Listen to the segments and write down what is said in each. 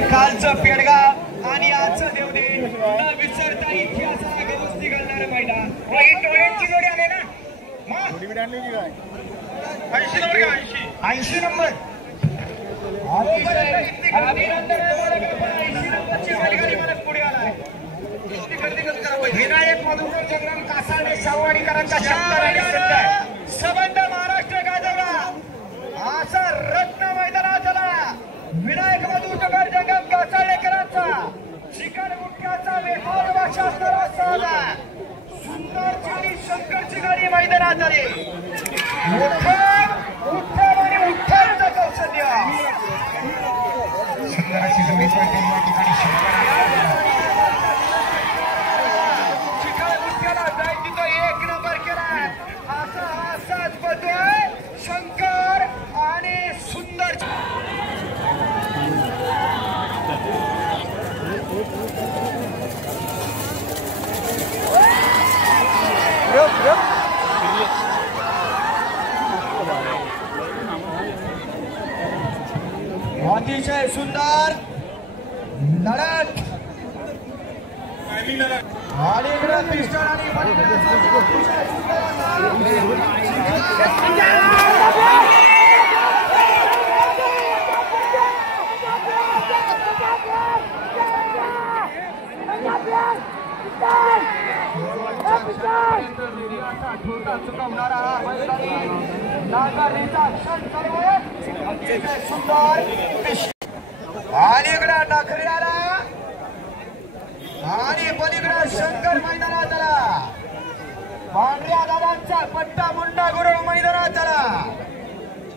कालचं पेडगाव आणि आजचं देवदे न विसरता इतिहासाला गवसणी घालणारं मैदान. ही टोळ्यांची जोडी आले ना, 80 नंबर विनायक मधुकर जगराम कासाळे शाहूवाडीकरांचा संबंध महाराष्ट्र गाजवला असा रत्न मैदानात झाला. विनायक मधुकर जगराम कासाळेकरांचा चिकन मुख्याचा वेगवान भाषा असणारा साधा सुंदर आणि शंकरची गाडी मैदानात आली. उत्तम आणि उत्तमचं कौशल्य सुंदर अशी जमीन या ठिकाणी चिकन मुख्याला जाय तिथं 1 नंबर केला. असाच बघतोय शंकर आणि सुंदर अतिशय सुंदर लढत आणि पिस्टल आणि चुकवणारा नागारीचा क्षण सर्व अतिशय सुंदर अलीकडा टाकरी आला आणि पलीकडा शंकर मैदानात आला. पांढऱ्या दादांचा पट्टा मुंडा गुरु मैदानात आला.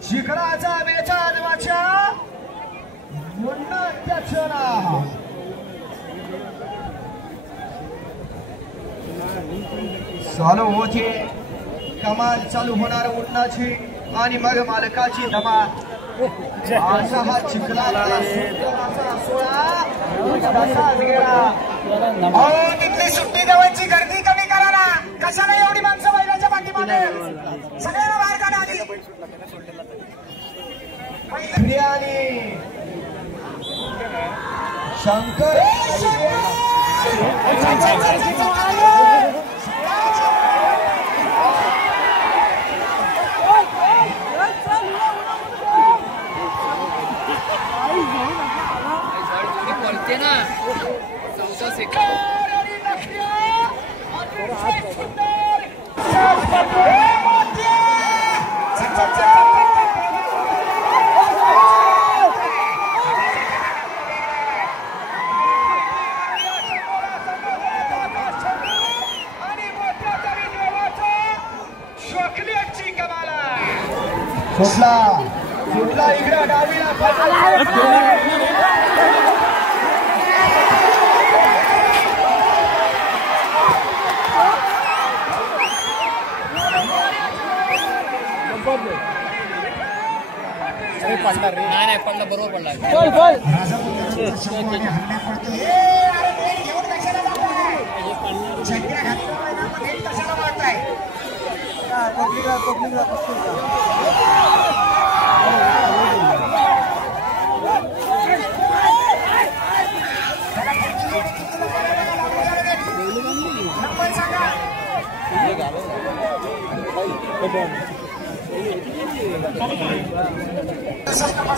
शिखराचा बेचा आजवाच्या मुंडा अध्यक्षाला चालू होते. कमाल चालू होणार उन्हाची आणि मग मालकाची धमाल. असा हा चिखलाचा सोहळा तसाच गेला. तिथली सुट्टी देवाची गर्दी कमी करा ना. कशाला एवढी माणसं बैलाच्या पाठीमागे सगळ्यांना बाहेर काढा आधी. शंकर सुटला इकडे डावीला पडणार रे. नाही पडला बरोबर पडला.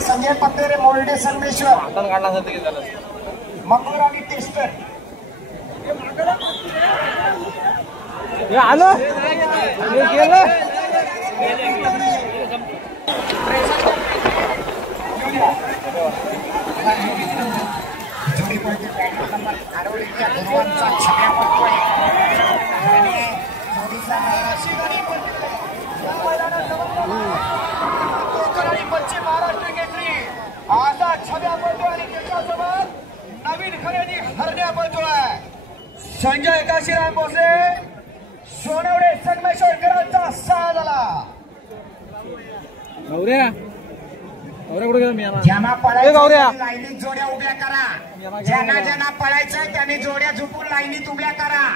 संजय पत्तेरे मोर्डे संगमेश्वर मंगळूर आणि टेस्टर आलो गेलं. पश्चिम महाराष्ट्र केसरी आता छब्या पडतोय आणि त्याच्यासोबत नवीन खरेदी हरण्या पडतोय. संजय काशीराम भोसले सोनवडे संगमेश्वरकरांचा 6 झाला. ज्यांना पळायचं लाईनीत जोड्या उभ्या करा. ज्यांना पळायचंय त्यांनी जोड्या झुकून लाईनीत उभ्या करा.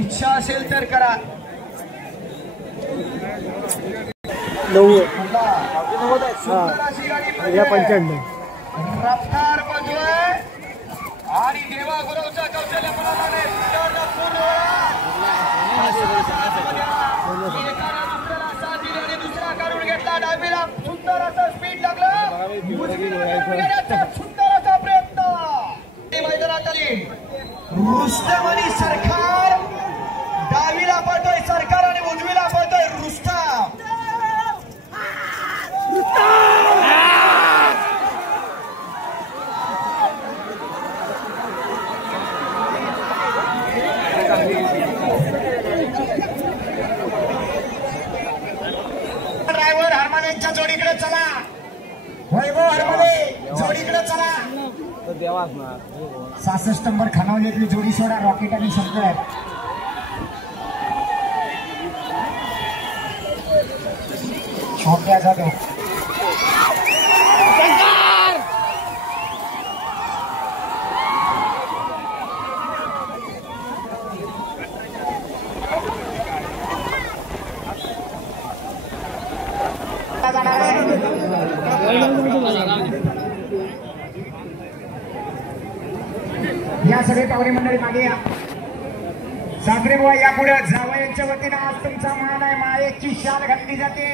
इच्छा असेल तर करा. 95 रफ्तार बजवाय आणि देवा गुरुच्या कौशल्याप्रमाणे दुसरा काढून घेतला डावीला सुंदर असं स्पीड लागलं सुंदर असा प्रयत्न मैदानात आली रुस्तम आणि सरकार डावीला पळतोय सरकार आणि उजवीला पळतोय रुस्तम ड्रायव्हर हरमानेच्या जोडीकडे चला वैभव हरमाने जोडीकडे चला 66 नंबर खानावलीतली जोडी सोडा रॉकेट आणि शंकर छोट्या जाधव या सगळे पाहुणे मंडळी मागे या साखरे बुवा यापुढे जावयांच्या वतीनं आज तुमचा मान आहे मायेची शाल घातली जाते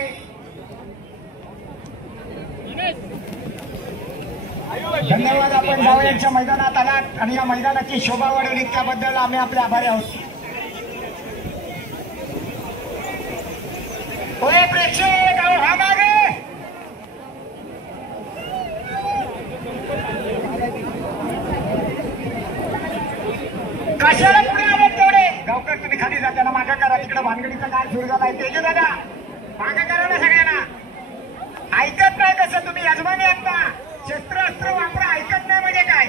धन्यवाद आपण जावयांच्या मैदानात आलात आणि या मैदानाची शोभा वाढवली त्याबद्दल आम्ही आपले आभारी आहोत होय प्रेक्षक हा मागे कशाला पुढे आलेत तेवढे गावकर तुम्ही खाली जाताना मागा करा तिकडे भानगडीचा काय सुरू झालाय तेज दादा मागा करा ना सगळ्यांना ऐकत नाही कसं तुम्ही यजमानी आहेत ना शस्त्र वापरा ऐकत नाही म्हणजे काय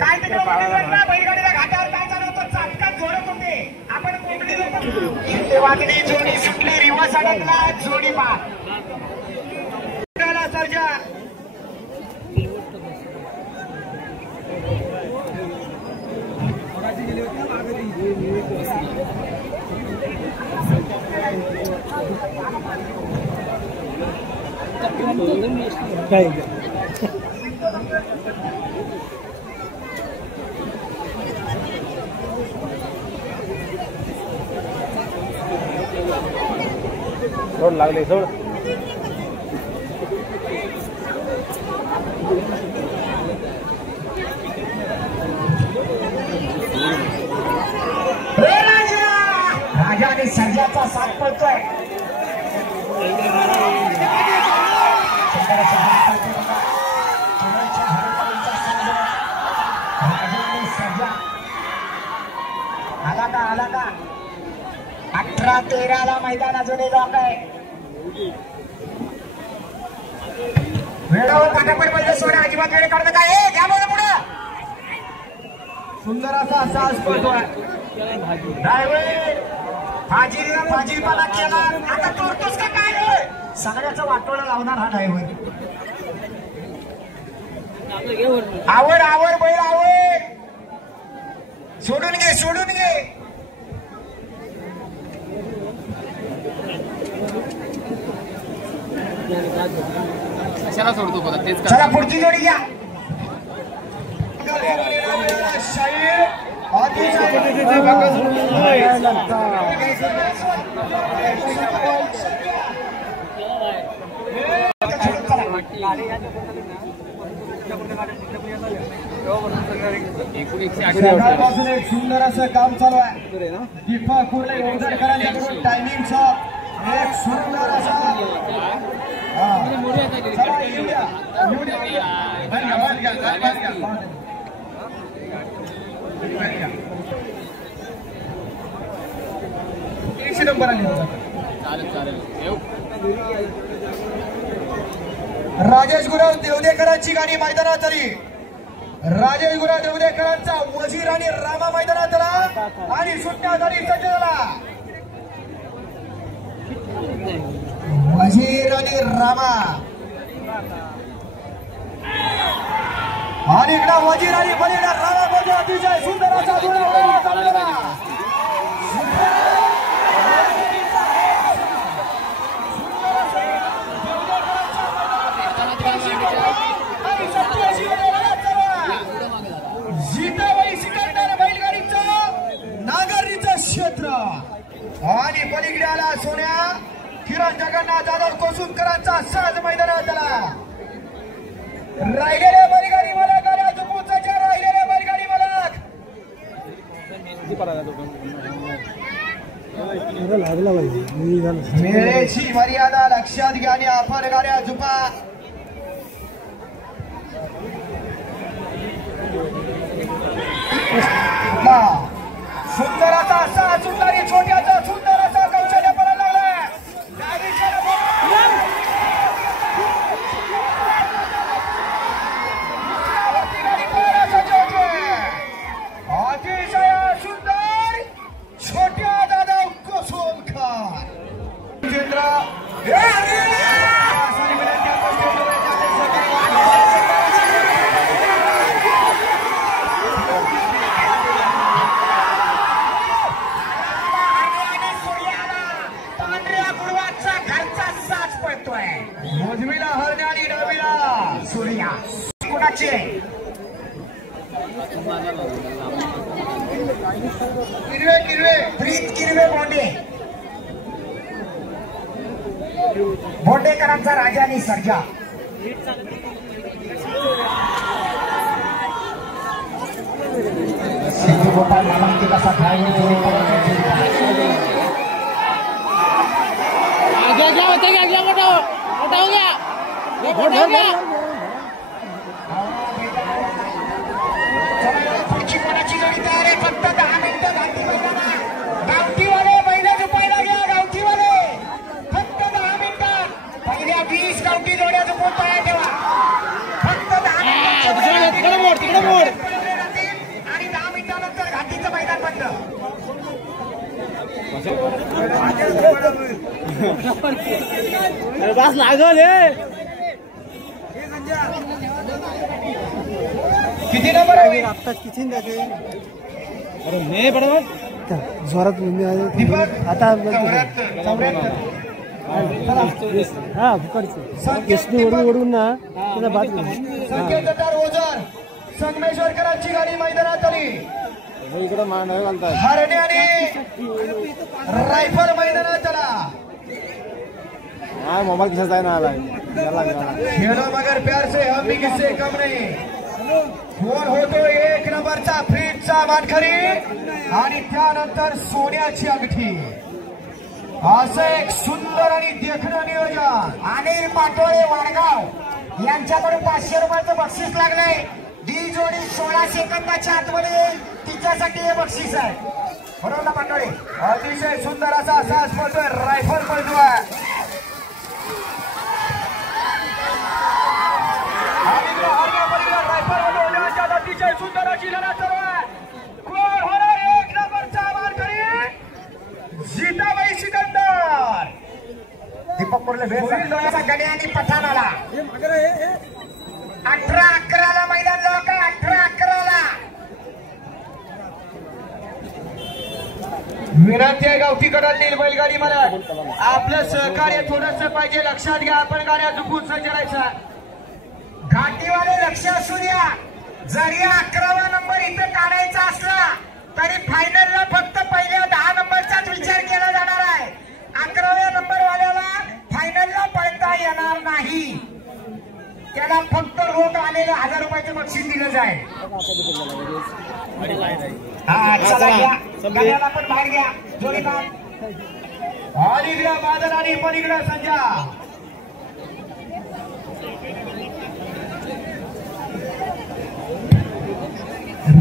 काय तिकडे बैलगाडीला घाटावर काय चालवतो चाटकात जोडत होते आपण कोकणी वाजली जोडी सुटली रिवर्स अडकला जोडी पा सर्जा सोड लागले सोड राजा आणि सर्जाचा साथ पडतोय आला का 18-13 मैदान अजूनही लॉक आहे वेळावर पाठापट पहिले सोडा अजिबात वेळ काढतं काय घ्या बरं पुढे सुंदर असा सास पडतोय ड्रायव्हर फाजीलपणा केला आता तोडतोस का काय सगळ्याचं वाटोळं लावणार हा ड्रायव्हर आवर बैल आवर सोडून घे कशाला सोडतो बघा तेच चला पुढची जोडी घ्या सकाळपासून एक सुंदर असं काम चालू आहे दीपा कुर्ले ओझरकरांच्याकडून टायमिंगचा एक सुंदर असा नंबर राजेश गुराव देवदेकरांची गाडी मैदानात आली राजेश गुराव देवदेकरांचा वजीर आणि रामा मैदानात आला आणि सुटण्यासाठी सज्ज झाला वजीर आणि रामा आणि इकडा वजीर आणि बलीला रामा मध्ये अतिशय सुंदर असा राहिलेले बैलगाडी मालक आणि अजूनच्या राहिलेले बैलगाडी मालक वेळेची मर्यादा लक्षात घ्या आणि आपण गाड्या झुपा. सुंदर असा सुंदरी छोट्याचा सुंदर असा कौशल्य पडायला लागलाय. अतिशय सुंदर छोट्या दादा कोसोमकर मोजमीला हरणे आणि डावीला सूर्या कोणाचे किरवे प्रीत किरवे बोंडेकरांचा राजा आणि सर्जा. सिद्धू गोपाल नामांकित असा पुढची कोणाची जोडी तयार आहे. फक्त 10 मिनिटं गावठी मैदाना. गावठीवाले बैल झुपायला घ्या. गावठीवाले फक्त 10 मिनिटात पहिल्या 20 गावठी जोड्या झुपून तयार ठेवा. फक्त 10 मिनिटात आणि 10 मिनिटानंतर घाटीचं मैदान बंद. बस लागल किती नंबर आहे आता किती जाते. अरे नाही बरोबर जोरात दीपक आता हा फुकडचं ओढून ना त्याला बाद संकेत ओझर संगमेश्वरकरांची गाडी मैदानात आली. इकडे नाही घालतात. हरणे आणि रायफल मैदानात आला. मोबाईल किसा जाए ना खेलो मगर प्यार से हम भी किससे कम नहीं. कोण होतो 1 नंबरचा फ्रीजचा मानकरी आणि त्यानंतर सोन्याची अंगठी. असं एक सुंदर आणि देखणं नियोजन. अनिल पाटोळे वाडगाव यांच्याकडून 500 रुपयाचं बक्षीस लागलंय. डी जोडी 16 सेकंदाच्या आतमध्ये येईल तिच्यासाठी हे बक्षीस आहे. बरोबर ना पाटोळे. अतिशय सुंदर असा सास पळतोय. रायफल पळतोय. अतिशय सुंदर अशी लढत सुरू आहे. कोण होणार 1 नंबरचा मानकरी. सीताबाई सिकंदर. दीपक कुर्ले भेटला गडी आणि पठाणाला 18-11 मैदान लोक 18-11. विनंती आहे गावठी कडील बैलगाडी मला आपलं सहकार्य थोडंसं पाहिजे. लक्षात घ्या. आपण गाड्या चुकून सज्ज राहायचा. घाटीवाले लक्ष असू द्या. जरी 11वा नंबर इथे काढायचा असला तरी फायनलला फक्त पहिल्या 10 नंबरचाच विचार केला जाणार आहे. 11व्या नंबर वाल्याला फायनलला पळता येणार नाही. त्याला फक्त रोख आलेलं 1000 रुपयाचं बक्षीस दिलं जाईल. चला घ्या. गाड्याला पण बाहेर घ्या. जोडीदार अलीकडे बादल आणि पलीकडे संजा.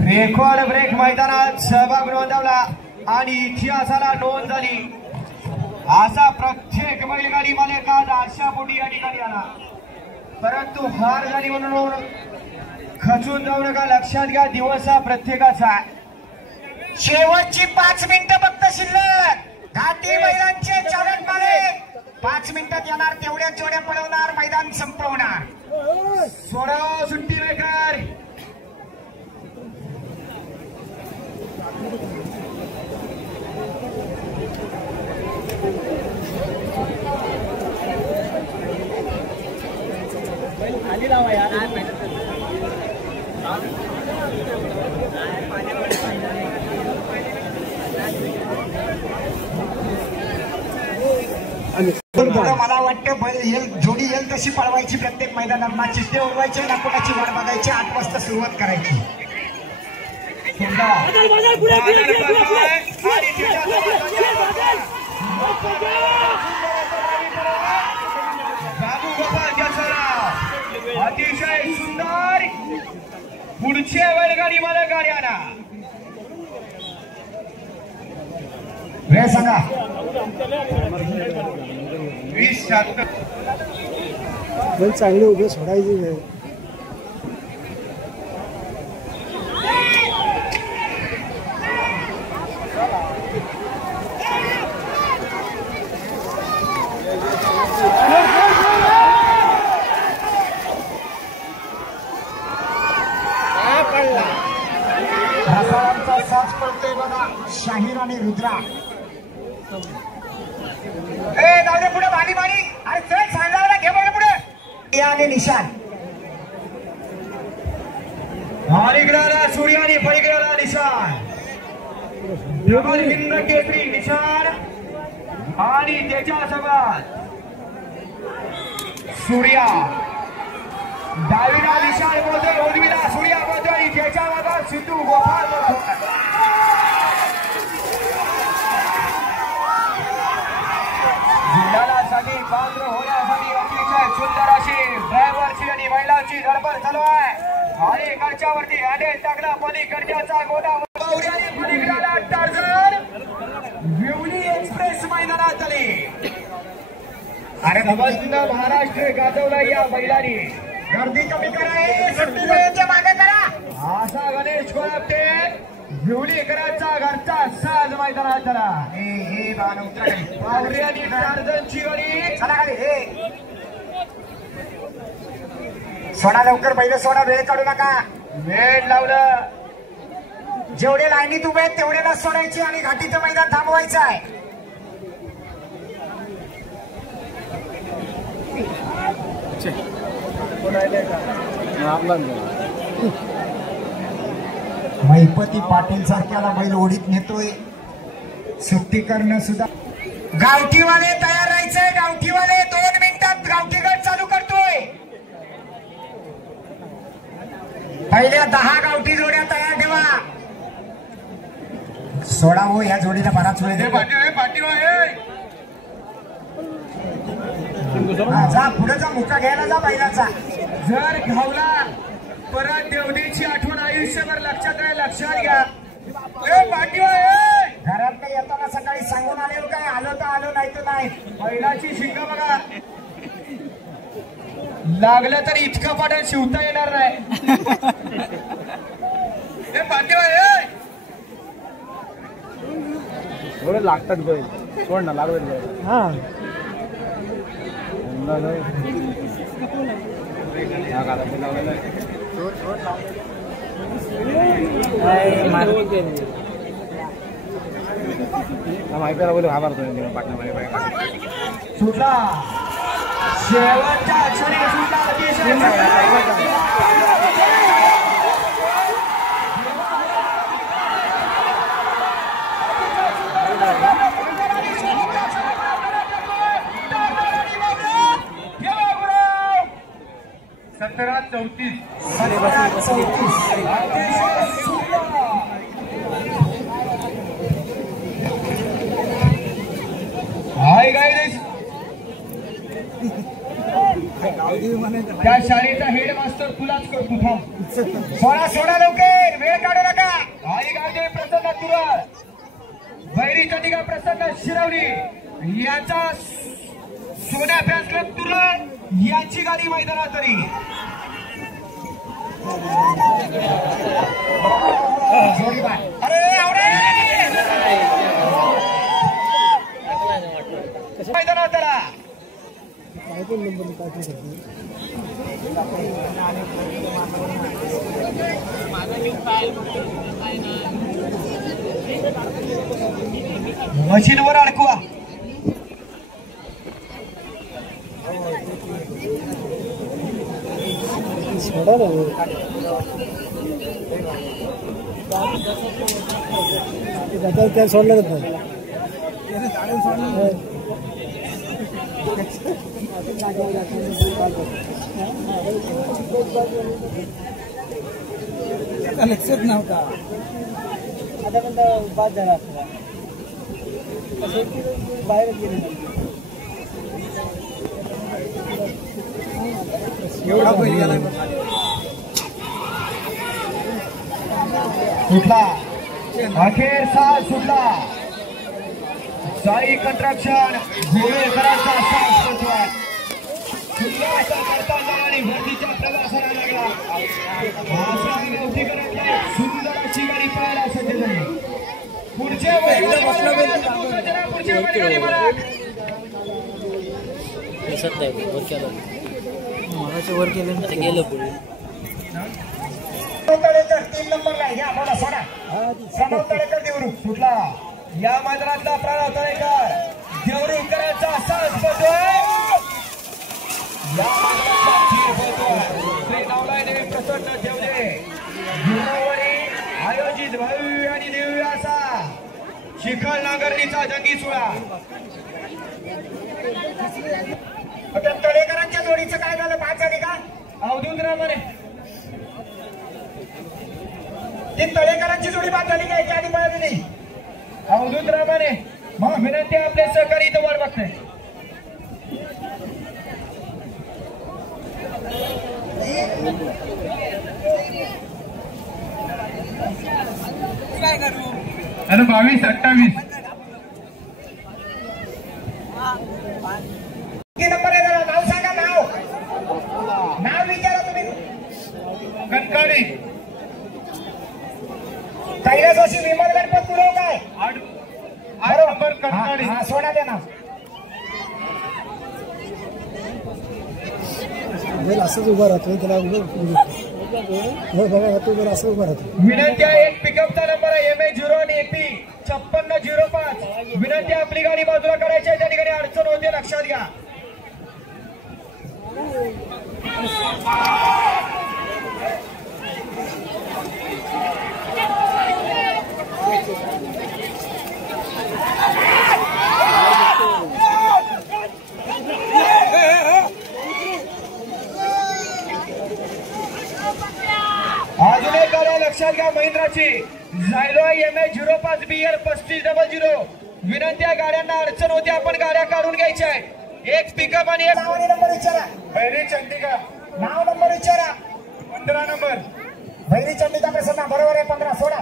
रेकॉर्ड ब्रेक मैदानात सहभाग नोंदवला आणि इतिहासाला नोंद झाली. असा प्रत्येक बैलगाडी मालक आज आशा पोटी या ठिकाणी आला. परंतु हार झाली म्हणून खचून जाऊ नका. लक्षात घ्या. दिवस हा प्रत्येकाचा. शेवटची 5 मिनिटं फक्त शिल्लक. घाटी बैलांचे चालक मालक 5 मिनिटात येणार. तेवढ्या जोड्या पळवणार. मैदान संपवणार. सोडा सुट्टी मेकर. खाली लावा यार. मला वाटतं बैल येईल जोडी येईल तशी पळवायची प्रत्येक मैदानात ना चित्ते उडवायचे ना कोणाची वाट बघायची 8 वाजता सुरुवात करायची अतिशय सुंदर पुढचे बैलगाडी मला गाड्याना वेळ सांगा 20-7 बैल चांगले उभे सोडायची वेळ रसाळांचा साथ पडतोय बघा शाहीर आणि रुद्रा जाऊ दे पुढे बाली बाली अरे चल सांगायला घे बघा पुढे आणि निशान मालिकडाला सूर्य आणि पलीकडाला निशान डबल हिंद केसरी निशान आणि त्याच्यासोबत सूर्या डावीला निशान बोलतोय उजवीला सूर्या बोलतोय आणि त्याच्यावर सिद्धू गोपाळ बोलतोय जिल्ह्यासाठी पात्र होण्यासाठी अतिशय सुंदर अशी ड्रायव्हरची आणि महिलांची धडपड चालू आहे आणि एकाच्यावरती आडे टाकला पलीकडच्याचा गोडा पलीकडला टार्झन विवली एक्सप्रेस मैदानात आली अरे समस्त महाराष्ट्र गाजवला या बैलांनी गर्दी कमी करा सुट्टी वेळेच्या मागे करा असा गणेश कोळपटे विवलीकरांचा घरचा साज मैदानात झाला हे बाण उतरा पावरी आणि टार्झनची गाडी चला खाली हे सोडा लवकर बैल सोडा वेळ काढू नका वेळ लावलं जेवढे लाईनीत उभे आहेत तेवढेलाच सोडायची आणि घाटीचं मैदान थांबवायचं आहे महिपती पाटील सारख्याला बैल ओढीत नेतोय सुट्टी करणं सुद्धा गावठीवाले तयार राहायचंय गावठीवाले 2 मिनिटात गावठी गट चालू करतोय पहिल्या 10 गावठी जोड्या तयार ठेवा सोडा हो या जोडीला बराच वेळ दे जा पुढे जा मुका घ्यायला जा बैलाचा जर घावला परत देवदेची आठवण आयुष्यभर लक्षात राहील लक्षात घ्या घरात नाही येताना सकाळी सांगून आले काय आलो तर आलो नाही तर नाही बैलाची शिंग बघा लागलं तर इतकं पाठण शिवता येणार नाही थोडे लागतात बैल सोड ना लागत हा माहिती बोल घाबरतो पाटणा सुटला शेवटच्या क्षणी सुटला अतिशय हाय गाईज त्या शाळेचा हेडमास्टर तुलाच करतो थांब सोडा सोडा लवकर वेळ काढू नका आई गावचे प्रसन्न तुरळ भैरी चंडिका प्रसन्न शिरवली यांचा सोन्या फॅन्स क्लब तुरळ यांची गाडी मैदानात तरी जोडीबार अरे मैदानात त्याला काय पण नंबर काय करतो मशीनवर अडकवा सोडा ना त्या सोडलं नाही लक्षच नव्हता आता पण बाद झाला असता बाहेर गेले एवढा बैल गेला सुटला अखेर साथ सुटला साई कंट्रक्शन गोवेकरांचा साथ सुटला सुटला करताना आणि भरतीच्या प्रवासाला लागला सुंदर अशी गाडी पाहायला सज्ज झाली पुढच्या वर केलं गेलं पुढे 3 नंबरला घ्या बोला सोडा समोर तळेकर देवरू सुटला या मैदानातला प्रणव तळेकर देवरूकरांचा साथ पडतोय या मैदानातला धीर पडतोय श्री नावलाईने प्रसन्न ठेवले गुरुवारी आयोजित भव्य आणि दिव्य असा शिखर नांगरणीचा जंगी सोहळा तळेकरांच्या जोडीचं काय झालं बाद झाली का अवधूत रामाने ती तळेकरांची जोडी बाद झाली का याच्या आधी पळाली नाही अवधूत रामाने मग विनंती आपले सहकारी इथं वाट बघताय आणि 22-28 किती नंबर आहे जरा नाव सांगा नाव विचारा तुम्ही कणकाडी कैलासवासी विमल गणपत पुरव काय 8 नंबर कणकाडी हा सोडा दे ना बैल असंच उभा राहतो त्याला हो बघा तो बैल असं उभा राहतो विनंती आहे एक पिकअपचा नंबर आहे MA0 आणि AP 5605 विनंती आपली गाडी बाजूला करायची आहे त्या ठिकाणी अडचण होते लक्षात घ्या अजून एक गाडी लक्षात घ्या महिंद्राची झायलो MA05 BL 3500 विनंती आहे गाड्यांना अडचण होती आपण गाड्या काढून घ्यायच्या आहेत एक पिकअप आणि एक नाव आणि नंबर विचारा भैरी चंदिका नाव नंबर विचारा 15 नंबर भैरी चंदिका प्रसन्न बरोबर आहे 15 सोडा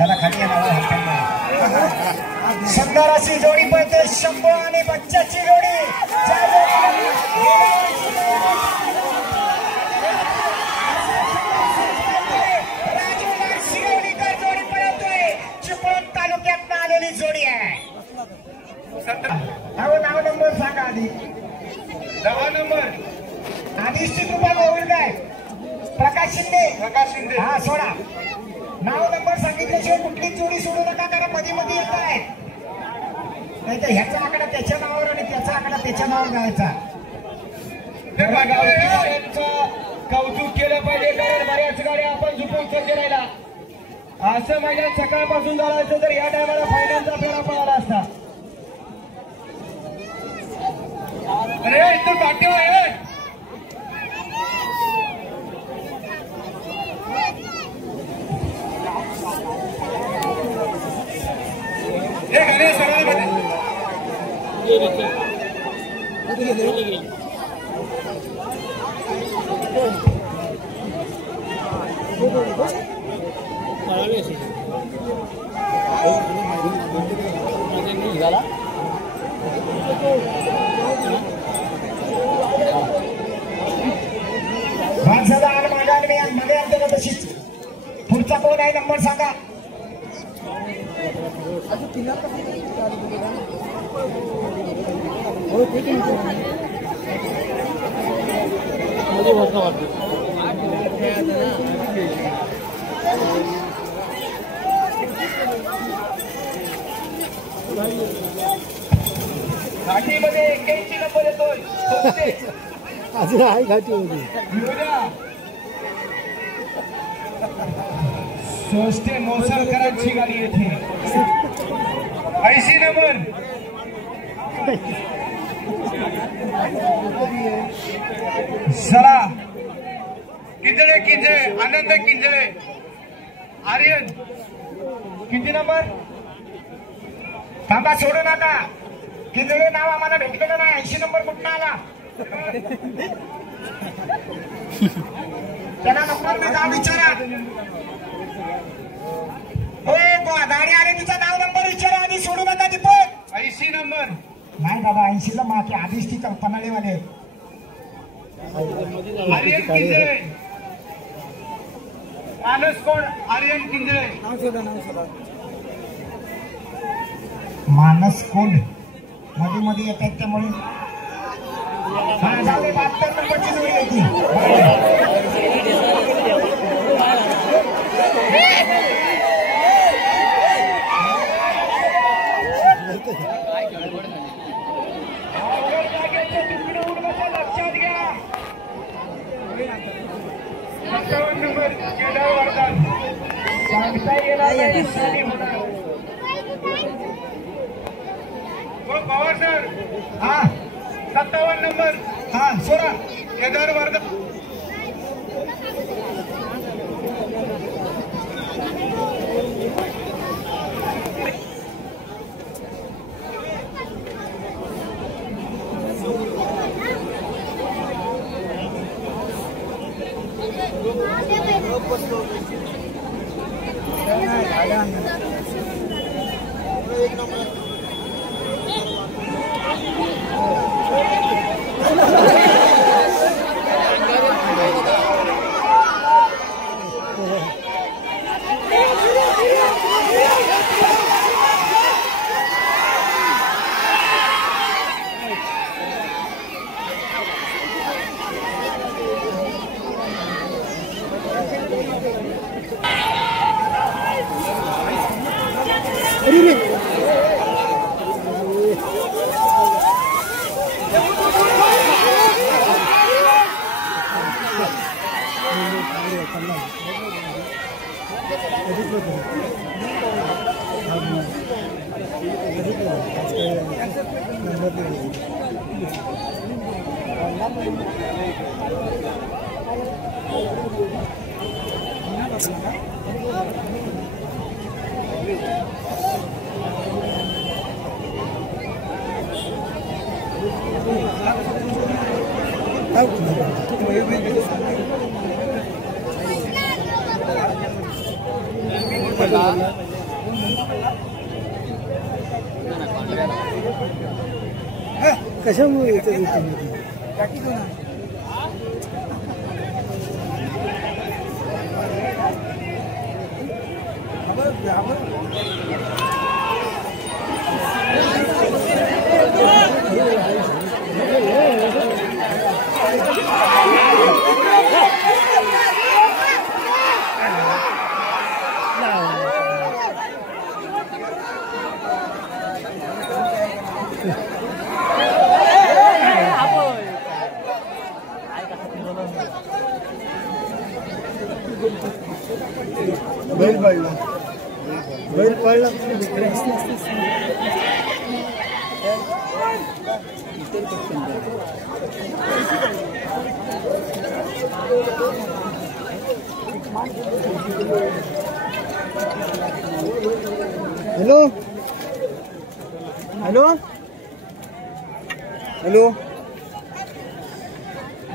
याला खाली सुंदर अशी जोडी पळते शंभू आणि बच्चाची जोडी शिरवलीकर जोडी पळवतोय चिपळूण तालुक्यात आलेली जोडी आहे नाव नंबर सांगा आधी 10 नंबर आधीच कृपा होईल काय प्रकाश शिंदे हा सोडा नाव नंबर सांगितल्याशिवाय कुठलीच जोडी सोडू नका कारण मध्ये मध्ये येत आहे नाही तर ह्याचा आकडा त्याच्या नावावर आणि त्याचा आकडा त्याच्या नावावर गायचा कौतुक केलं पाहिजे कारण बऱ्याच गाड्या आपण झुकून सज्ज राहिला असं मैदान सकाळपासून झालं असतं तर या टायमाला फायनलचा फेरा पळाला असता अरे इथं पाठीव आहे हे गाणे सगळ्यांना मध्ये आणतो तशीच पुढचा कोण आहे नंबर सांगा घाटीमध्ये 81 नंबर येतोय अजून आहे घाटीमध्ये स्वस्ते मोसळकरांची गाडी येते 80 नंबर चला किंजळे किंजळे आनंद किंजळे आर्यन किती नंबर थांबा सोडू नका किंजळे नाव आम्हाला भेटलेलं नाही 80 नंबर कुठं आला त्याला नंबर मी नाव विचारा हो गाडी आली तिचं नाव नंबर विचारा आणि सोडू नका दीपक 80 नंबर नाही बाबा 80 ला मागे आधीच ती पन्हाळेवाले आर्यन किंजळे मानस कोण आर्यन किंजळे मानस कोंड मध्ये मध्ये येतात त्यामुळे हा झाले 72 नंबरची जोडी होती लक्षात घ्या 57 नंबर केदार वर्धन सांगता येणार नाही साडी होणार हो पवार सर हा 57 नंबर हा सोडा केदार वर्धन कशामुळे येते बैल पडला हॅलो हॅलो हॅलो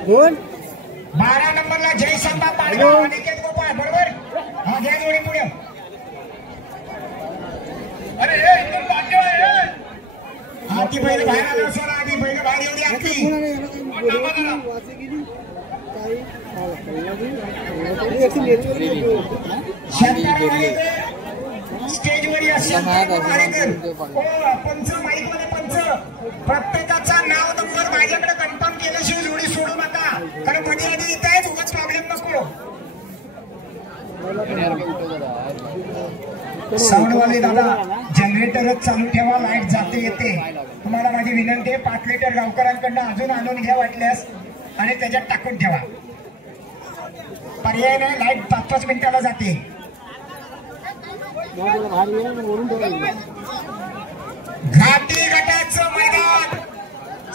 कोण 12 नंबरला जय संभा पाडगाव निकेत गोपाळ बरोबर हा घ्या जोडी पुढे अरे हे इथून पाठी आहे आधी बैल बाहेर आला सर आधी बैल बाहेर येऊ द्या स्टेजवर या पंच माईक मध्ये पंच प्रत्येकाचा नाव नंबर माझ्याकडे कन्फर्म केल्याशिवाय जोडी सोडू नका कारण मध्ये आधी येत आहे उगाच प्रॉब्लेम नको साऊंडवाले दादा जनरेटरच चालू ठेवा लाईट जाते येते तुम्हाला माझी विनंती आहे 5 लिटर गावकऱ्यांकडनं अजून आणून घ्या वाटल्यास आणि त्याच्यात टाकून ठेवा पर्याय नाही लाईट 5-5 मिनिटाला जाते घाटी गटाचं मैदान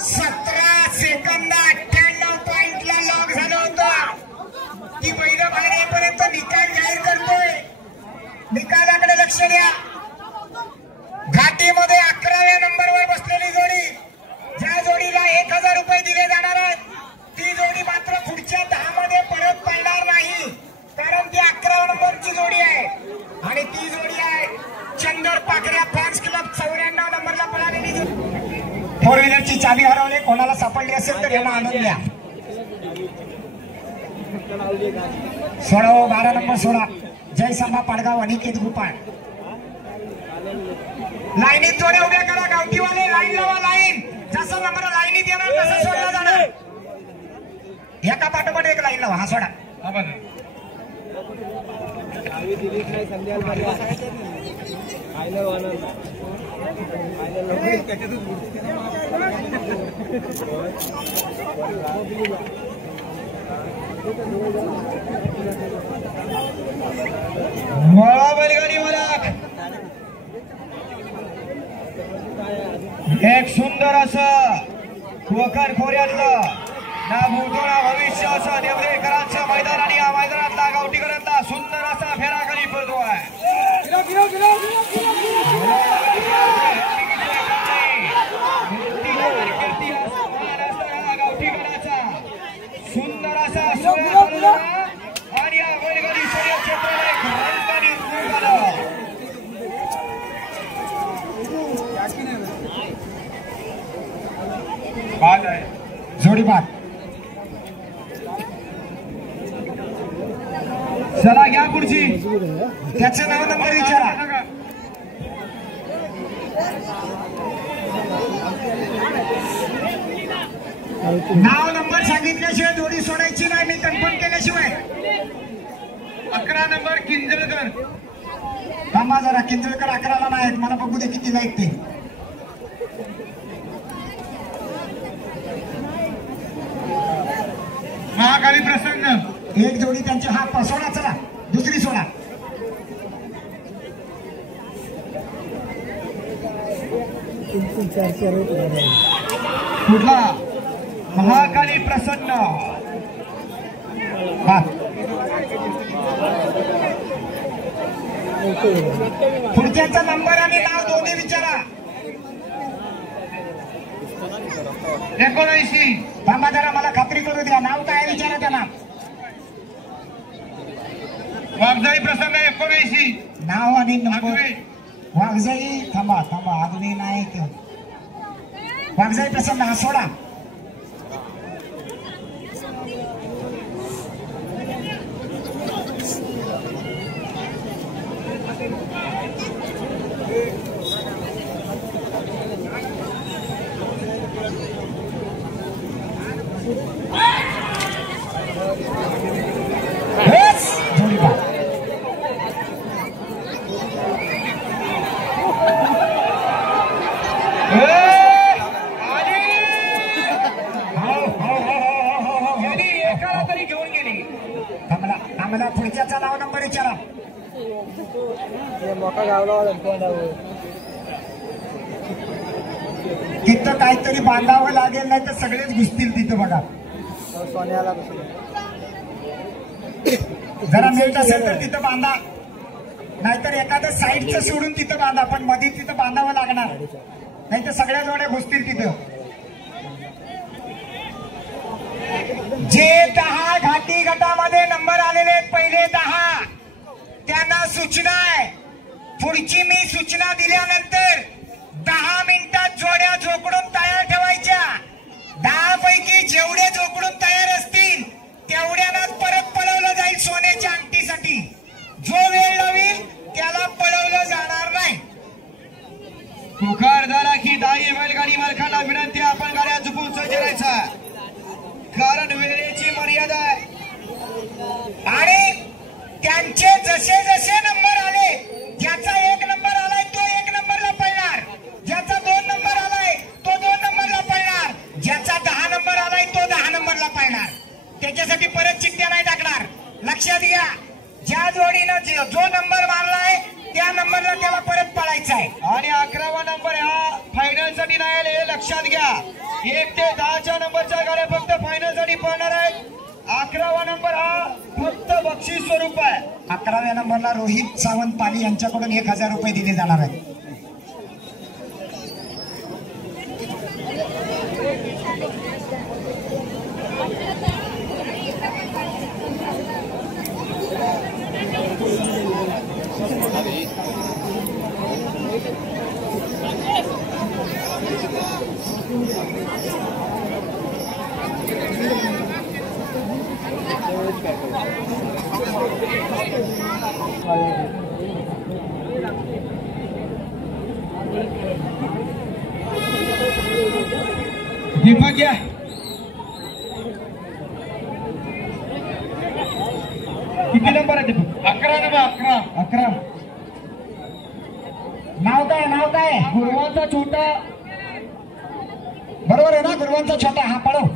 17 सेकंद 98 पॉइंटला लॉक झालं होतं. ती बैल बाहेर येईपर्यंत निकाल जाहीर करतोय. निकालाकडे लक्ष द्या. घाटीमध्ये 11व्या नंबरवर बसलेली जोडी, ज्या जोडीला 1000 रुपये दिले जाणार आहेत, ती जोडी मात्र पुढच्या 10 मध्ये परत पडणार नाही, कारण ती 11 नंबरची जोडी आहे. आणि ती जोडी आहे चंदर पाखऱ्या फॅन्स क्लब 94 नंबरला पळालेली जोडी. फोर व्हीलरची चावी हरवली, कोणाला सापडली असेल तर यांना आणून द्या. 12 नंबर 16 जयसंभा पाडगाव अनिकेत गुपाळ. लाईनीत जोड्या उभ्या करा. गावठीवाले लाईन लावा. लाईन जसा नंबर लाईनीत येणार तसा सोडला जाणार. एका पाठोपाठ एक लाईन लावा. हा सोडा. बैलगाडी मालक एक सुंदर असं कोकण खोऱ्यातलं ना भूतोळा भविष्य असं देवरेकरांचं मैदान आणि या मैदानातला गावठीकरांचा सुंदर असा फेरा खाली पडतोय. गावठीकरांचा सुंदर असा सोहळा आणि या बैलगाडी शर्यत क्षेत्राला एक रंगणी रूप आलं. बाद आहे जोडी बाद. चला घ्या पुढची. त्याचं नाव नंबर विचारा. नाव नंबर सांगितल्याशिवाय जोडी सोडायची नाही, मी कन्फर्म केल्याशिवाय. 11 नंबर किंजळकर. थांबा जरा. किंजळकर 11ला नाहीत, मला बघू दे किती जाईल ते. महाकाली प्रसन्न. एक जोडी त्यांची. हा सोडा. चला दुसरी सोडा. कुठला महाकाली प्रसन्न. पुढच्याचा नंबर आणि नाव दोन्ही विचारा. 79. थांबा जरा, मला खात्री करू द्या. नाव काय विचारा त्यांना. वाघजाई प्रसन्न 79. नाव आणि नंबर. आगवे. वाघजाई. थांबा थांबा. आगवी नाही ते. वाघजाई प्रसन्न. हा सोडा. जोडी बाद. एकाला तरी घेऊन गेली. आम्हाला पुढच्याचा नाव नंबर विचारा. तिथं काहीतरी बांधावं लागेल, नाही तर सगळेच घुसतील तिथं. बघा जरा मिळत असेल तर तिथं बांधा, नाहीतर एखादं साईडचं सोडून तिथं बांधा, पण मध्ये तिथं बांधावं लागणार, नाही तर सगळ्या जोड्या घुसतील तिथं. जे 10 घाटी गटामध्ये नंबर आलेले आहेत, पहिले 10 त्यांना सूचना आहे. पुढची मी सूचना दिल्यानंतर 10 मिनिटात जोड्या जोकडून तयार ठेवायच्या. 10 पैकी जेवढे जोकडून तयार असतील तेवढ्यालाच परत पळवलं जाईल सोन्याच्या अंगठीसाठी. जो वेळ लावेल त्याला पळवलं जाणार नाही. पुकार झाला की दाई बैलगाडी मालकांना विनंती, आपण गाड्या झुकून सज्ज राहायचा, कारण वेळेची मर्यादा आहे. आणि त्यांचे जसे जसे नंबर आले, ज्याचा 1 नंबर आलाय तो 1 नंबरला पळणार, ज्याचा 2 नंबर आलाय तो 2 नंबरला पळणार, ज्याचा 10 नंबर आलाय तो 10 नंबरला पळणार. त्याच्यासाठी परत चिठ्ठ्या नाही टाकणार. लक्षात घ्या, ज्या जोडीनं जो नंबर मारलाय त्या नंबरला त्याला परत पळायचं आहे. आणि 11वा नंबर हा फायनल साठी नाही आले, हे लक्षात घ्या. 1 ते 10च्या नंबरच्या गाड्या फक्त फायनल साठी पळणार आहेत. 11वा नंबर हा फक्त बक्षीस स्वरूप आहे. 11व्या नंबरला रोहित सावंत पाली यांच्याकडून 1000 रुपये दिले जाणार आहेत. दीपक घ्या. किती नंबर आहे दीपक? 11 नंबर 11. नाव काय? नाव काय? गुरुवांचा छोटा. बरोबर आहे ना? गुरुवांचा छोटा. हा पळव.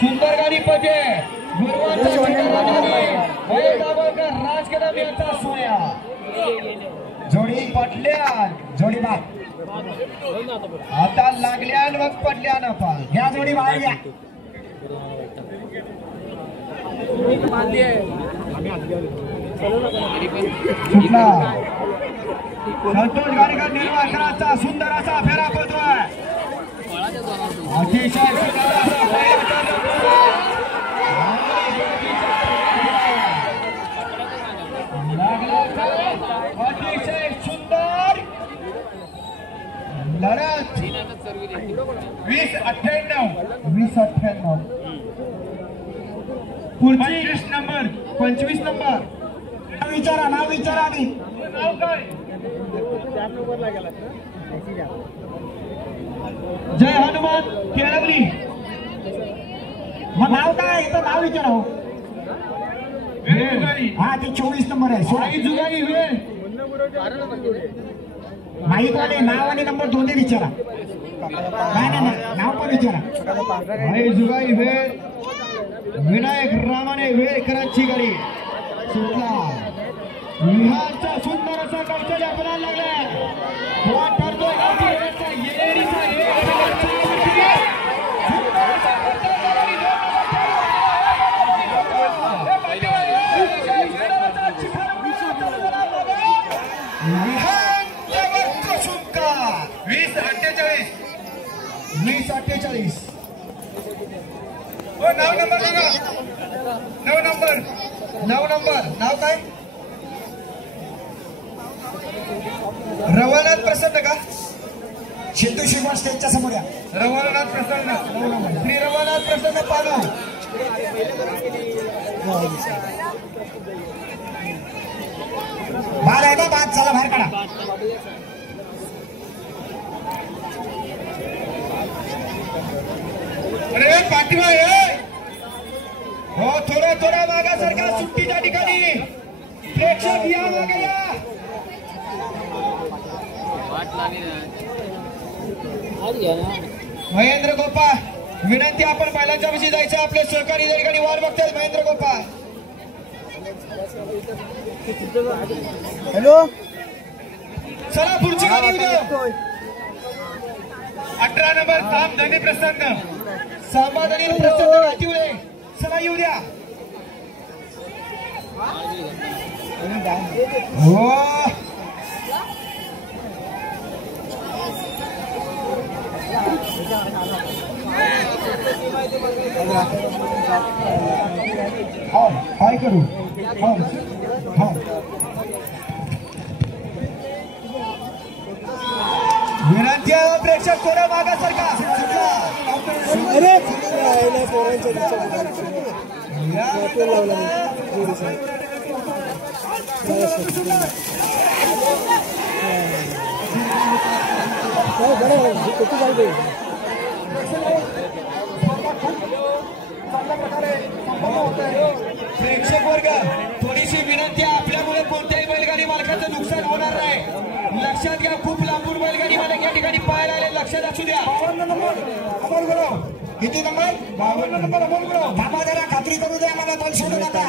सुंदर गाडी पदे. गुरुवांचा छोटा राज कदम यांचा सोया. जोडी पटल्या जोडी बाद. आता लागल्या मग पडल्या ना पा. घ्या जोडी बाहेर घ्या. सुटला. संतोष गाडीकर निर्वासनाचा सुंदर असा फेरा पळतोय. अतिशय सुंदर असा फेरा अतिशय सुंदर लढत. 20-98. पुढची 25 नंबर. नाव विचारा आधी. नाव काय? जय हनुमान केळवली. मग नाव काय? इथं नाव विचारा हो. वेळोवेळी. हा ते 24 नंबर आहे. सोळा. आई जुगारी वेळ. माईकवाले नाव आणि नंबर दोन्ही विचारा. नाही नाव पण विचारा. आई जुगारी वेळ. विनायक रामाने वेळकरांची गाडी सुटला. विहारचा सुंदर असा कौशल्य आपल्याला लागलाय. ठरतोय येणीचा विहार सुटका. 20-48. 20-48. हो, नाव नंबर सांगा. 9 नंबर. 9 नंबर. नाव काय? रवानाथ प्रसन्न का? सिद्धू शिवण स्टेजच्या समोर या. रवानाथ प्रसन्न. श्री रवानाथ प्रसन्न पालव. बाहेर आहे का? बाद चला बाहेर काढा. अरे पाठीमा ये. हो थोडा मागासारखा सुट्टीच्या ठिकाणी प्रेक्षक या मागे या. महेंद्र गोपा विनंती. आपण बैलांच्या विषयी जायचं. आपले सहकारी या ठिकाणी वार बघतात. महेंद्र गोपा. हॅलो. चला पुढची गाडी उद्या. 18 नंबर सामधानी प्रसन्न. समाधानी प्रसन्न गाठीवळे. चला येऊ द्या. हो काय करू. विनंती आहे प्रेक्षक थोडा मागासारखा. अरे पोरांच्या प्रेक्षक वर्ग थोडीशी विनंती आहे. आपल्यामुळे कोणत्याही बैलगाडी मालकाचं नुकसान होणार नाही. लक्षात घ्या. खूप लांबून बैलगाडी मालक या ठिकाणी पाहायला आले. लक्षात असू द्या. 52 नंबर अमोल गुरव. किती नंबर? 52 नंबर अमोल गुरव. थांबा जरा खात्री करू द्या. मला बॉल सोडू नका.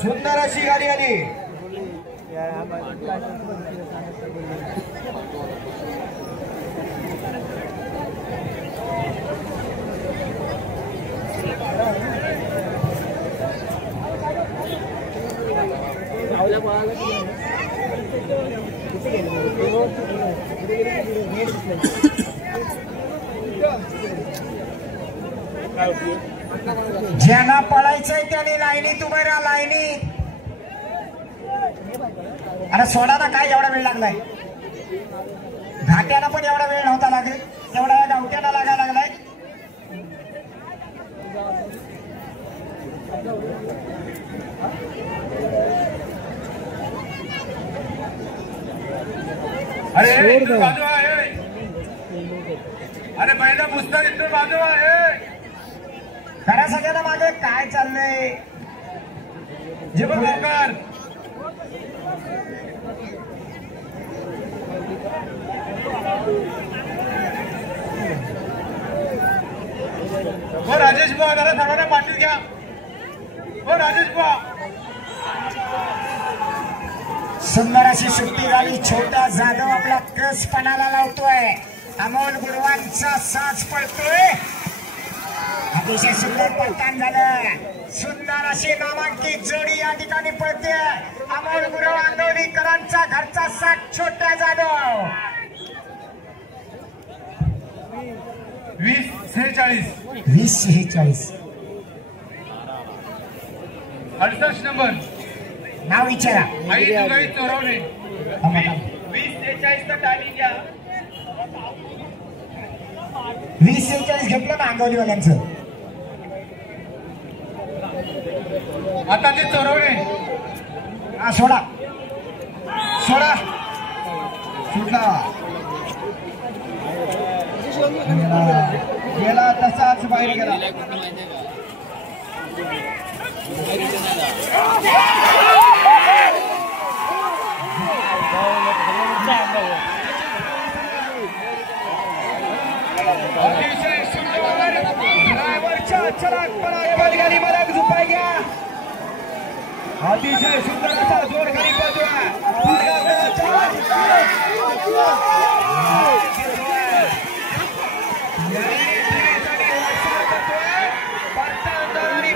सुंदर अशी गाडी आली. ज्यांना पळायचंय त्याने लाईनीत उभे राहा, लाईनीत. अरे सोडा ना, काय एवढा वेळ लागलाय? घाट्याला पण एवढा वेळ नव्हता लागेल, एवढा या गावट्याला लागायला लागलाय. अरे इथं बाजू आहे. अरे पहिला पुस्तक इथं बाजू आहे. करा सगळ्यांना मागे काय चाललंय? जे लवकर हो राजेश बुवा, जरा सगळ्यांना पाठवून घ्या. हो राजेश बुवा. सुंदर अशी सुट्टी झाली. छोटा जाधव आपला कस पणाला लावतोय. अमोल गुरुवांचा साज पडतोय. अतिशय सुंदर पलटान झालं. सुंदर अशी नामांकित जोडी या ठिकाणी पडते. अमोल गुरु आंदोलीकरांचा घरचा साथ छोटा जाधव. 20-46 20-46 68 नंबर. नाव विचारा. आई दुगाई चोरवणे. 20-46 तर टाळी घ्या. 20-46 घेतलं ना आंदोलीवाल्यांचं. आता ते चोरवणे. हा सोडा सोडा. सुटला गेला तसाच बाहेर गेला. अतिशय सुंदर ड्रायव्हरच्या चलाकपणावर गाडी मालक झुपाय घ्या. अतिशय सुंदर असा जोर गाडी पळतोय.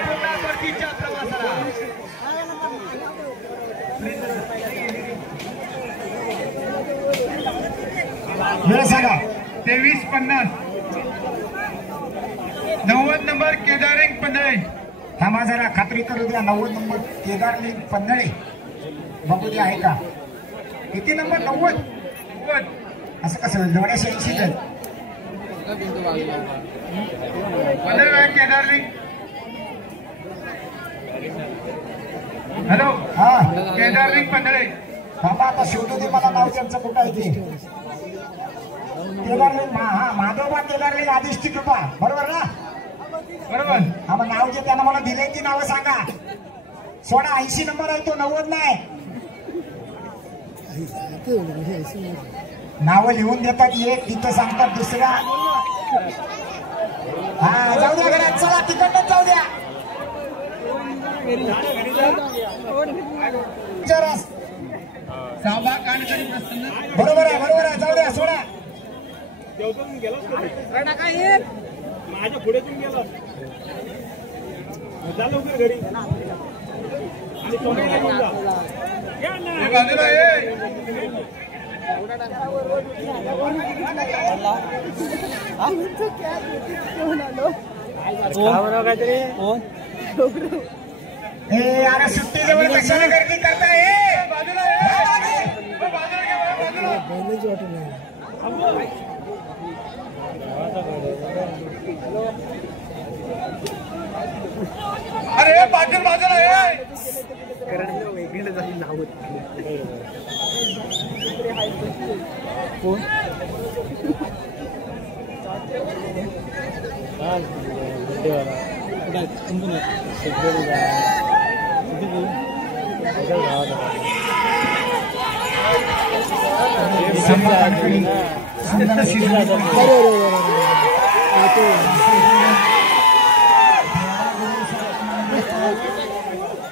पुन्हा परतीच्या प्रवासाला वेळ सांगा. 23-50 90 नंबर केदारिंग पंधळे. थांबा जरा खात्री करू द्या. 90 नंबर केदारलिंग पंधळे. बघू द्या आहे का. किती नंबर? 90. असं कसं? 980 तर पंधळे केदारलिंग. हॅलो हा. केदारलिंग पंधळे. थांबा आता शोधू दे मला नाव त्यांचं कुठं आहे ते. केदारलिंग. हा माधवबा केदारलिंग आदिष्टी कृपा. बरोबर ना? बरोबर. हा मग नाव जे त्यांना मला दिले ती नावं सांगा. सोडा 80 नंबर आहे तो, 90 नाही. नावं लिहून देतात एक, तिथं सांगतात दुसरा. हा जाऊ द्या घरात. चला तिकडनं जाऊ द्या. बरोबर आहे बरोबर आहे. जाऊ द्या सोडा. माझ्या पुढेतून गेला लवकर घरी आणि सोन्याला घेऊन जा. बाजूला ये. अरे सुट्टी जवळ कशाला गर्दी करताय? बाजूला ये. बाजूला घे. बाजूला. अरे बाजूला ये. सुंदर अशी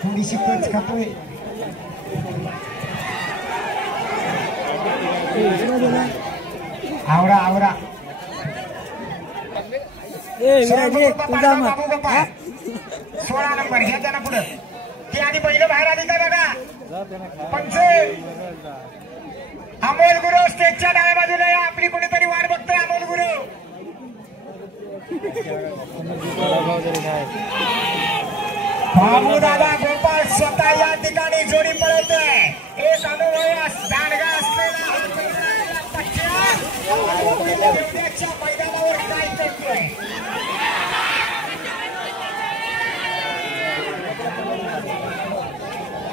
थोडीशी कच खातोय. आवरा आवरा 16 नंबर घ्या ना पुढे. ती आधी पहिलं बाहेर आली का बघा. पंच अमोल गुरु स्टेजच्या डाव्या बाजूला या. आपली कोणीतरी वाट बघतोय. अमोल गुरु बाबू दादा गोपाळ स्वतः या ठिकाणी जोडी पळवतोय. एक अनुभवी दांडगा असलेला मैदानावर काय करतोय.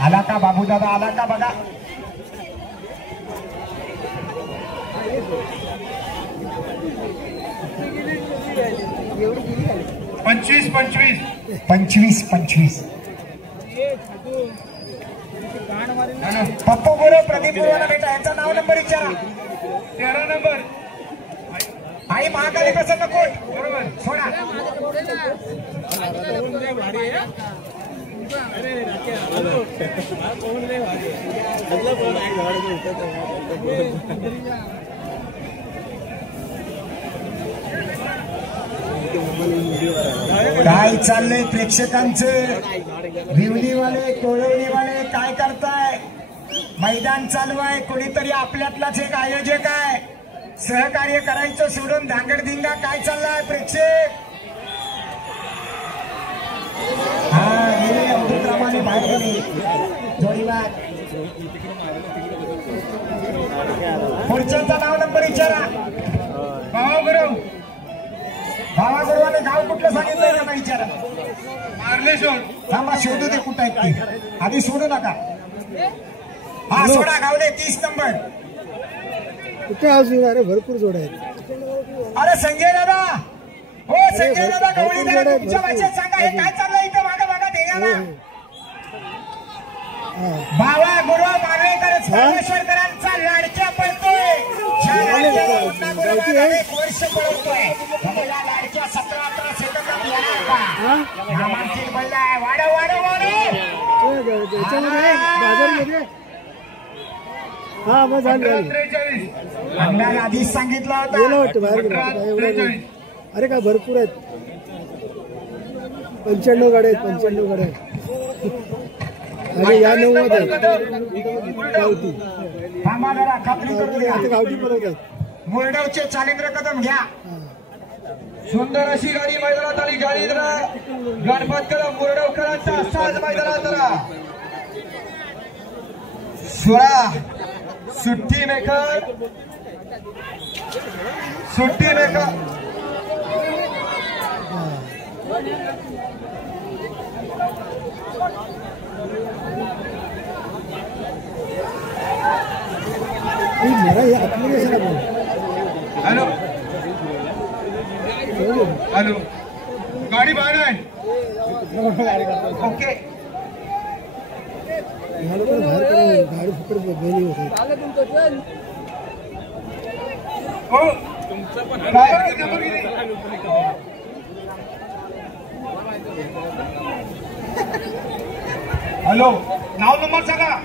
आला का बाबू दादा आला का बघा. पंचवीस 25 पप्पू गुरु प्रदीप गुरुवाला बेटा यांचा नाव नंबर विचारा. 13 नंबर आई महाकाली प्रसन्न कोट. बरोबर सोडा. काय चाललंय प्रेक्षकांचं. विवलीवाले कोळवलीवाले काय करताय. मैदान चालू आहे. कोणीतरी आपल्यातलाच एक आयोजक आहे. सहकार्य करायचं सोडून धांगडधिंगा काय चाललाय प्रेक्षक. हा गेले अवधूतरामाने बाहेर गेले. जोडीवार पुढच्यांचा नाव नंबर विचारा. भावा गुरुवाने गाव कुठलं सांगितलं ना विचारा. मार्लेश्वर. थांबा शोधू दे कुठं आहेत ते. आधी सोडू नका. हा सोडा गावले 30 नंबर. कुठे अजून अरे भरपूर जोड आहेत. अरे संजय दादा. हो संजय दादा गवळी दादा तुमच्या भाषेत सांगा हे काय चाललंय इथं. मागा मागा देण्याला भावा गुरु मानवेकर परमेश्वरकरांचा लाडक्या पळतोय. वर्ष पळवतोय. या लाडक्या 17-18 सेकंदात येणार का. नामांकित बल्लाय. वाढव वाढव वाढव. बाजारमध्ये हा मग झालं. 43 अंगाला आधीच सांगितलं गेलं होतं. वाटतं बाहेर गेलं एवढं नाही. अरे काय भरपूर आहेत. 95 गाड्या आहेत. 95 गाड्या आहेत. आणि या 9 मध्ये गावठी. थांबा जरा खात्री करून घ्या. आता गावठी परत आहेत. मुरडवचे चालेंद्र कदम घ्या. सुंदर अशी गाडी मैदानात आली. गाडी जरा गणपतकर मुरडवकरांचा साज मैदानात जरा. सुरा सुट्टी मेकर मला हे आतमध्ये असं बोल. हॅलो हॅलो गाडी बाहेर आहे. ओके. मला पण बाहेर करून गाडी फुकट बहिणी होते. हो हॅलो नाव नंबर सांगा.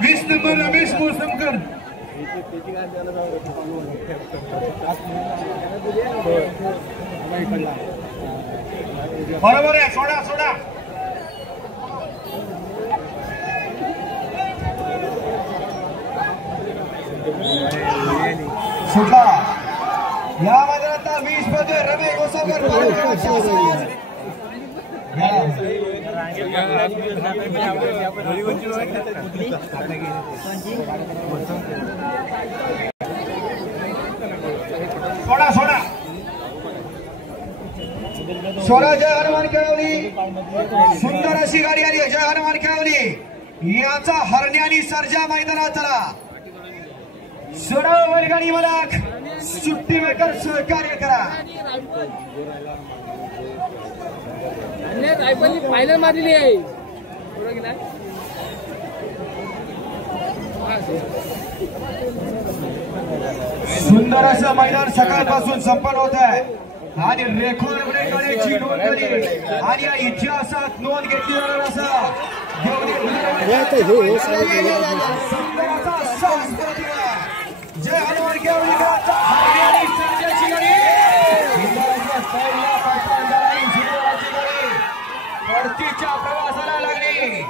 20 नंबर रमेश मोसमकर. बरोबर आहे. सोडा सोडा. सुटला. या मैदानात 20 मध्ये रमेश गोसावकर. सोडा सोडा. सोळा जय हनुमान खेळवली. सुंदर अशी गाडी आली. जय हनुमान खेळवली. याचा हरण्यानी सर्जा मैदानात आला. सोळा वर्गाणी मला सुट्टी मेकर सहकार्य करा. फायनल मारलेली आहे. सुंदर असं मैदान सकाळपासून संपन्न होत आहे आणि रेकॉर्ड ब्रेक करण्याची नोंद झाली आणि या इतिहासात नोंद घेतली जाणार असं जय हनुमान परतीच्या प्रवासाला लागली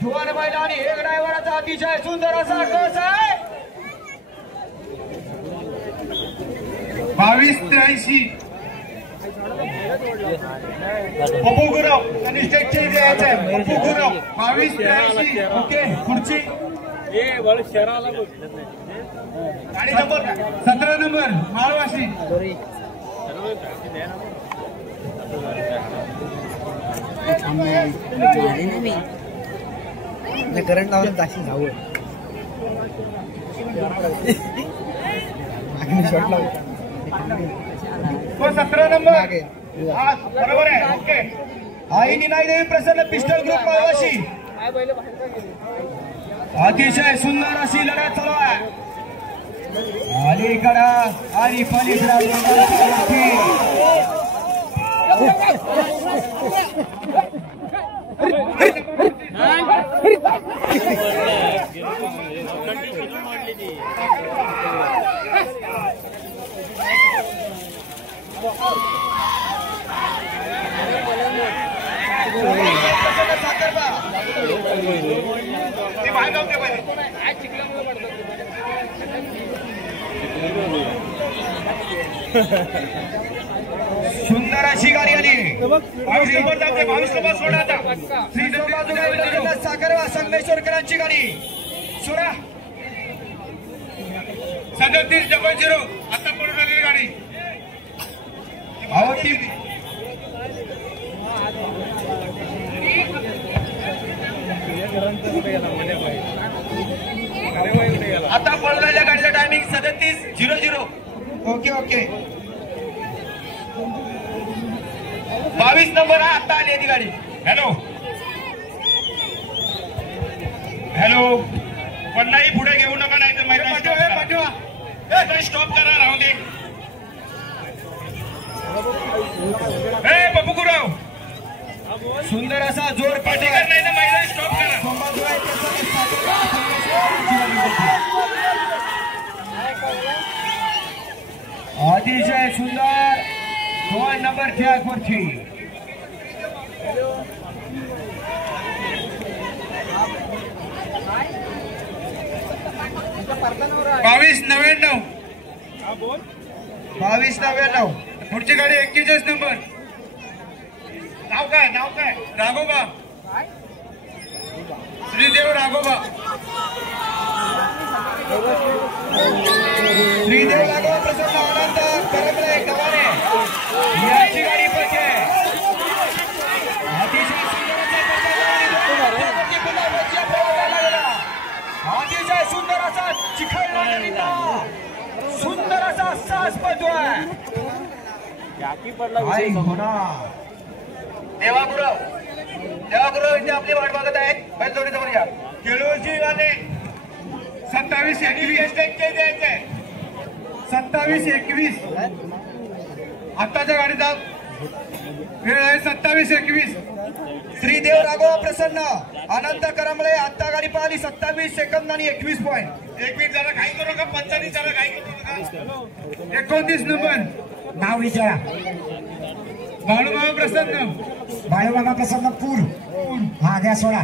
धुवन मैदानी एक ड्रायव्हरचा अतिशय सुंदर असा टोच आहे 22-83 पप्पू गुरव आणि स्टेटचे द्यायचं आहे पप्पू गुरव 22-83 ओके पुढची गाडी नंबर 17 नंबर माळवाशी करंट लावून ताशी जावं शॉट लावू 17 नंबर हा बरोबर आहे ओके आई निनाई देवी प्रसन्न पिस्टल ग्रुप माळवाशी अतिशय सुंदर अशी लढत चालू आहे अलीकडा आणि पलीकडा सुंदर अशी गाडी आली 22 नंबर जाते 22 नंबर सोडा आता साखरवा संगमेश्वरकरांची गाडी सोडा 37-00 आता पडून आलेली गाडी आता पडलेल्या गाडीचा टायमिंग 37:00 ओके ओके 22 नंबर आता आली ती गाडी हॅलो हॅलो पण नाही पुढे घेऊ नका नाही तर मैदान स्टॉप करा राहू दे पप्पू गुरव सुंदर असा जोर पाठीकर नाही तर मैदान स्टॉप करा अतिशय सुंदर 2 नंबर ट्रॅक वरती 22-99 22-99 पुढची गाडी 41 नंबर नाव काय राघोबा श्रीदेव राघोबा श्रीदेव राघोबा प्रसन्न आनंद करमले गव्हाणे याची गाडी पडते अतिशय सुंदर असा चिखल सुंदर असा सास पडतोय देवागुरव इथे आपली वाट बघत आहेत बैल जोडी समोर या केळूरची गाणे 27-21 द्यायचे 27-21 आत्ताच्या गाडीचा वेळ आहे 27-21 श्रीदेव राघोबा प्रसन्न अनंत करमळे आता गाडी पाहिली 27 सेकंद आणि 21 पॉईंट 21 जरा घाई करू नका 45 जरा घाई करू नका 29 नंबर नाव विचारा बाळूमामा प्रसन्न बाळूमामा प्रसन्न पूर हा घ्या सोडा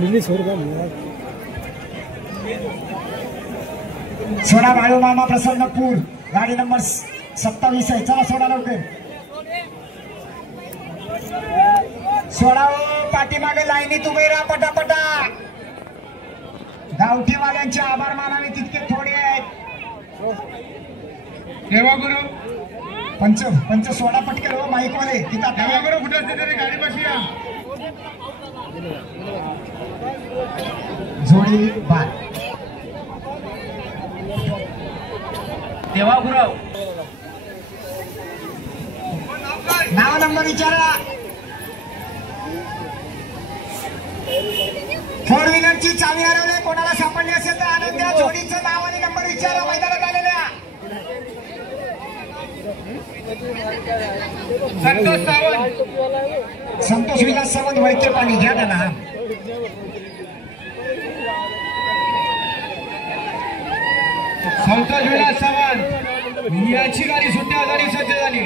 रिलीज हो का सोडा बाळूमामा प्रसन्न पूर गाडी नंबर 27 आहे चला सोडा लवकर सोडा पाठीमागे लाईनीत उभे राहा पटापटा गावठीवाल्यांचे आभार मानावे तितके थोडे आहेत देवागुरु पंच सोडा पटकेल हो माईक वाले देवागुरु कुठे असते तरी गाडी पाशी या जोडी बाद देवागुरव नाव नंबर विचारा. 4 व्हीलरची चावी हरवली, कोणाला सापडली असेल तर आणून द्या. जोडीचं नाव आणि नंबर विचारा. मैदानात आलेल्या संतोष विलास सावंत वळके पाणी घ्या त्यांना. संतोष विलास सावंत याची गाडी सुटण्यासाठी सज्ज झाली.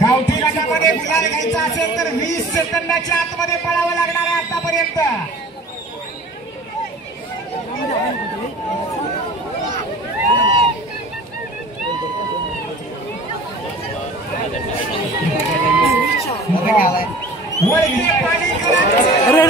गावठी गटामध्ये गुलाल घ्यायचा असेल तर 20 सेकंदाच्या आतमध्ये पळावं लागणार आहे आतापर्यंत. वळके पाणी अरे